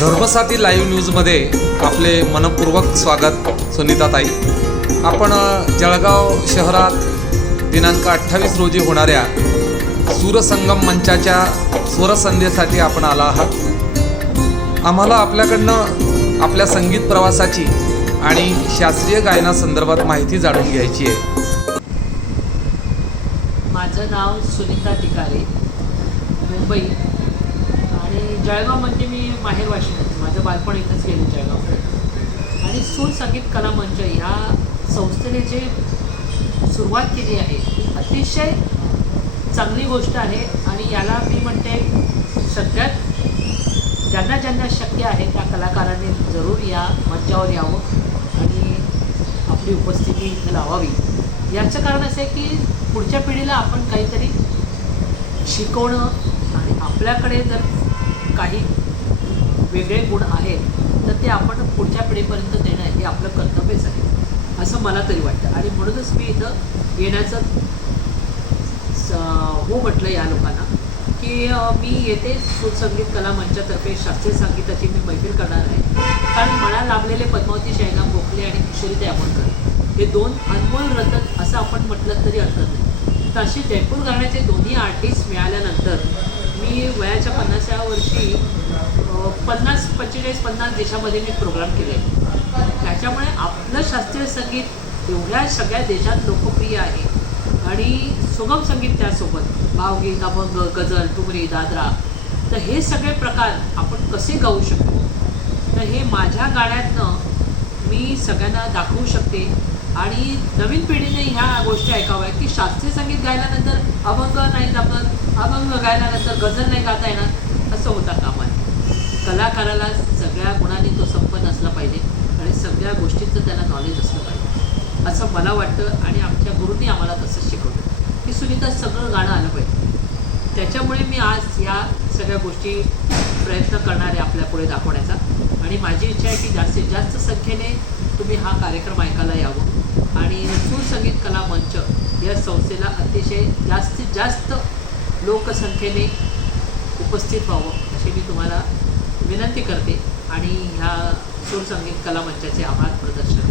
धर्मसाथी live न्यूजमध्ये आपले मनपूर्वक स्वागत सुनीताताई. आपण जळगाव शहरात दिनांक अठ्ठावीस रोजी होणाऱ्या सूरसंगम मंचाच्या स्वरसंध्येसाठी आपण आला आहात. आम्हाला आपल्याकडनं आपल्या संगीत प्रवासाची आणि शास्त्रीय गायनासंदर्भात माहिती जाणून घ्यायची आहे. माझं नाव सुनीता टिकारे. मुंबई. आणि जळगाव म्हणजे मी माहेर वाशिनच माझं बालपण इथंच गेलं जळगावकडे. आणि सूर संगीत कला मंच ह्या संस्थेने जे सुरुवात केली आहे ही अतिशय चांगली गोष्ट आहे. आणि याला मी म्हणते सगळ्यात ज्यांना ज्यांना शक्य आहे त्या कलाकारांनी जरूर या मंचावर यावं आणि आपली उपस्थिती इथं लावावी. याचं कारण असं आहे की पुढच्या पिढीला आपण काहीतरी शिकवणं आणि आपल्याकडे जर काही वेगळे गुण आहेत तर ते आपण पुढच्या पिढीपर्यंत देणं हे आपलं कर्तव्यच आहे. असं मला तरी वाटतं. आणि म्हणूनच मी इथं येण्याचं हो म्हटलं या लोकांना की मी येते सुरसंगीत कला मंचातर्फे शास्त्रीय संगीताची मी मैफिल करणार आहे. कारण मला लाभलेले पद्मावती शैना गोखले आणि किशोरी अमोलकर हे दोन अनमोल रतन असं आपण म्हटलं तरी हरकत नाही. तर अशी जयपूर गाण्याचे दोन्ही आर्टिस्ट मिळाल्यानंतर मी वया वर्षी पन्नास पंचेचाळीस पन्नास देशामध्ये मी प्रोग्राम केले त्याच्यामुळे आपलं शास्त्रीय संगीत एवढ्या सगळ्या देशात लोकप्रिय आहे. आणि सुगम संगीत त्यासोबत भावगीत अभंग गझल ठुमरी दादरा तर हे सगळे प्रकार आपण कसे गाऊ शकतो? तर हे माझ्या गाण्यातनं मी सगळ्यांना दाखवू शकते. आणि नवीन पिढीने ह्या गोष्टी ऐकाव्या की शास्त्रीय संगीत गायल्यानंतर अभंग नाही जमत अभंग गायल्यानंतर गझल नाही गाता येणार. असं होता कामा कलाकाराला सगळ्या गुणांनी तो संपन्न असला पाहिजे आणि सगळ्या गोष्टींचं त्याला नॉलेज असलं पाहिजे. असं मला वाटतं आणि आमच्या गुरुंनी आम्हाला तसंच शिकवलं. की सुनीता सगळं गाणं आलं पाहिजे. त्याच्यामुळे मी आज या सगळ्या गोष्टी प्रयत्न करणारे आपल्यापुढे दाखवण्याचा. आणि माझी इच्छा आहे की जास्तीत जास्त संख्येने तुम्ही हा कार्यक्रम ऐकायला यावं. आणि सुरसंगीत कला मंच या संस्थेला अतिशय जास्तीत जास्त लोकसंख्येने उपस्थित व्हावं अशी मी तुम्हाला विनंती करते आणि ह्या सुरसंगीत कला मंचाचे आभार प्रदर्शन